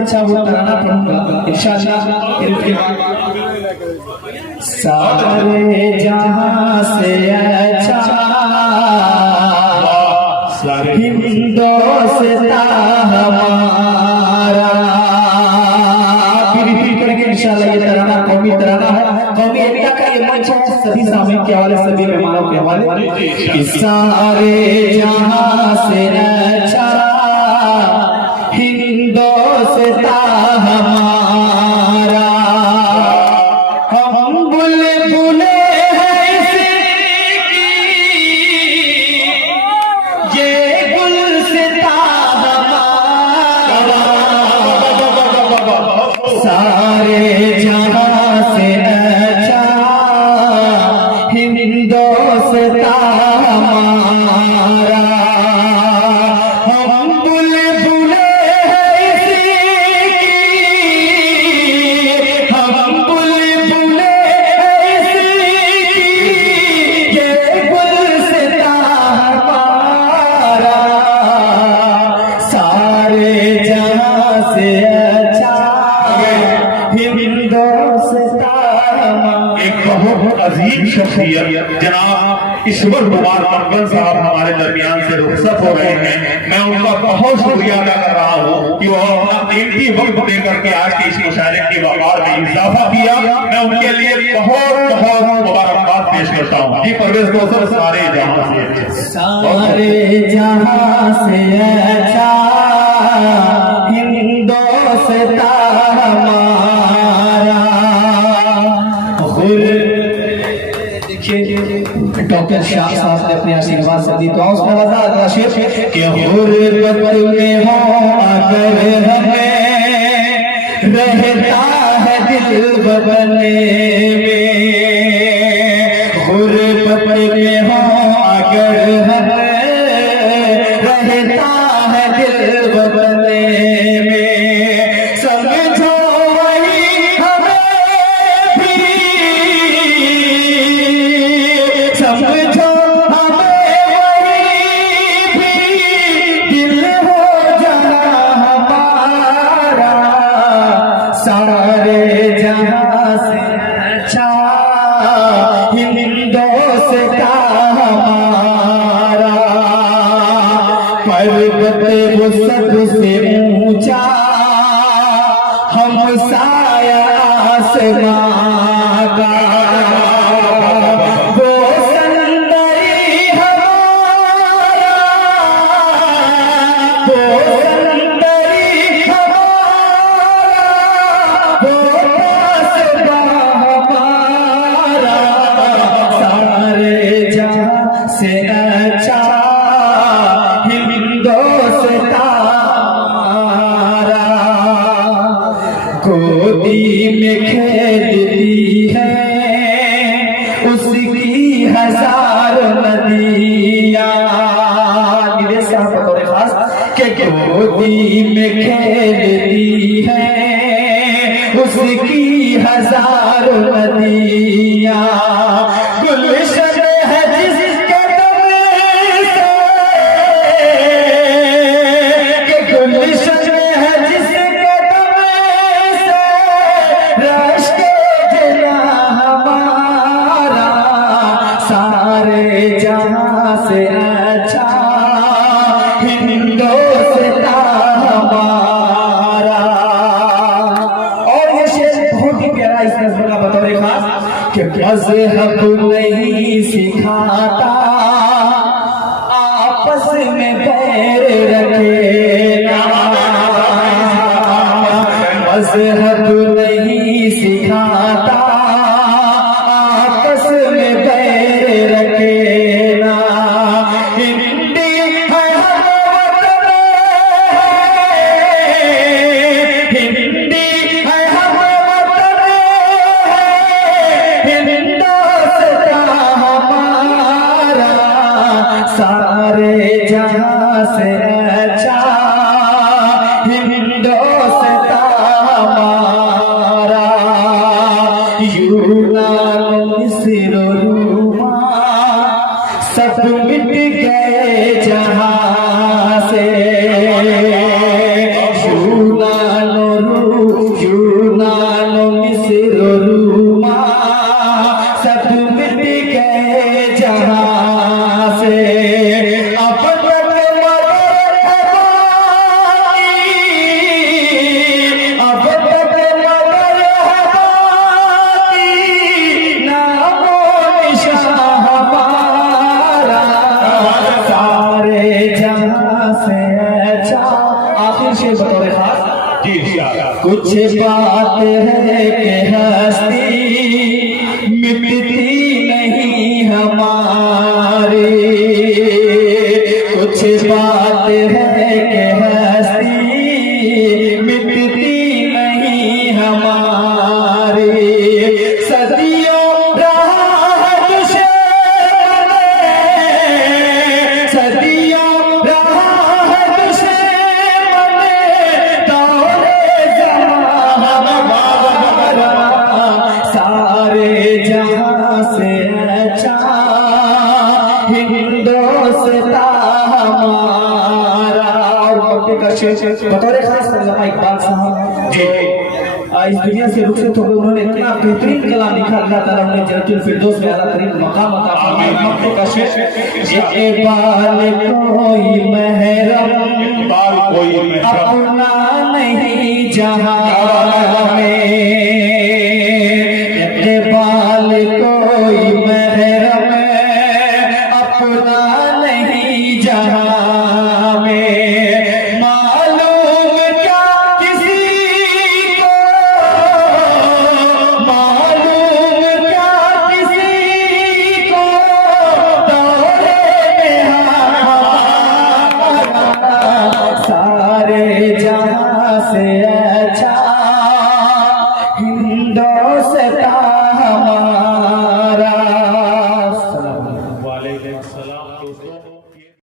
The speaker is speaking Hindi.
अच्छा वो तराना पढ़ूंगा इंशाअल्लाह। सारे जहां से अच्छा हिंदोस्तां हमारा। रिपीट करेंगे इंशाअल्लाह। ये तराना कौमी तराना है, कौमी एरिया का ये मंच है सभी सामने के हवाले, सभी मेहमानों के हवाले। सारे जहां से अच्छा हिंदोस्तां हमारा, हम बुलबुले हैं इसकी, ये गुलसितां हमारा। सारे जहां से अच्छा हिंदोस्तां हमारा, हम बुलबुले हैं इसकी, हम बुलबुले हैं इसकी, ये गुलसितां हमारा। सारे जहां से अच्छा हिंदोस्तां। एक बहुत अजीम शख्सियत जनाब ईश्वर कुमार मकबल साहब हमारे दरमियान से रुखसत हो रहे हैं। मैं उनका बहुत शुक्रिया अदा कर रहा हूँ कि वो अपना कीमती वक्त देकर के आज की इस मुशायरे की वक़ार में इजाफा किया। मैं उनके लिए बहुत बहुत मुबारकबाद पेश करता हूँ। जी परवेज कौसर, सारे जहां से अच्छा, सारे जहां से अच्छा हिंदोस्तां हमारा। देखिए डॉक्टर शाह साहब ने अपने आशीर्वाद से दी तो उसमें नवाजा शेर कि गुर्बत में हो अगर हमें रहता है दिल बदलने में, गुर्बत में हो अगर हमें रहता है दिल बदलने में, समझो वही हमें भी, समझो हमें वही भी दिल हो जाना हमारा। सारे जहां से अच्छा हिंदोस्तां हमारा, पर्वत वो सबसे ऊंचा हम साया आसमां का, वो सौंदर्य हमारा, वो सौंदर्य हमारा, वो आसमां हमारा। सारे जहां से अच्छा हिंदोस्तां हमारा, गोदी में खेलती है उसकी हजार नदियां। के गोदी में खेलती है उसकी हजार नदियां, गुलशन है जिसके दम से, के गुलशन है जिसके दम से, राष्ट्र जना हमारा। सारे जहां से अच्छा हिंदोस्तां हमारा। और ये शेर बहुत ही प्यारा इस नज़्म का बतौर खास कि मज़हब नहीं सिखाता आपस में बैर रखेना, मज़हब नहीं सिखाता आपस में बैर रखेना। हिंदी है हम वतन है, हिंदी है हम वतन है, हिंदोस्तां हमारा। सारे जहां से अच्छा हिंदोस्तां हमारा। यूनान मिस्र रोमा सब मिट गए जहां से, यूनान बात है कि हस्ती मिटती नहीं हमारी, कुछ बात है कि हस्ती मिटती नहीं हमारी। सदियों राह दुश्मन, सदियों राह दुश्मन, दौरे ज़माना सारे जहां से अच्छा हिंदुस्तान हमारा। और मक्के का शेर बतौर खास अल्लामा इकबाल साहब जी इस दुनिया से रुखसत हो गए, उन्होंने इतना बेहतरीन कलाम लिखा, अल्लाह ताला उन्हें जन्नतुल फिरदौस में आला तरीन मकाम अता फरमाए। मक्के का शेर, ये बाल कोई महरम बाल कोई महरम अपना नहीं जहां में, इकबाल कोई महरम अपना नहीं जहां में। मालूम क्या किसी को, मालूम क्या किसी को, दौरे में हमारा सारे जहां से अच्छा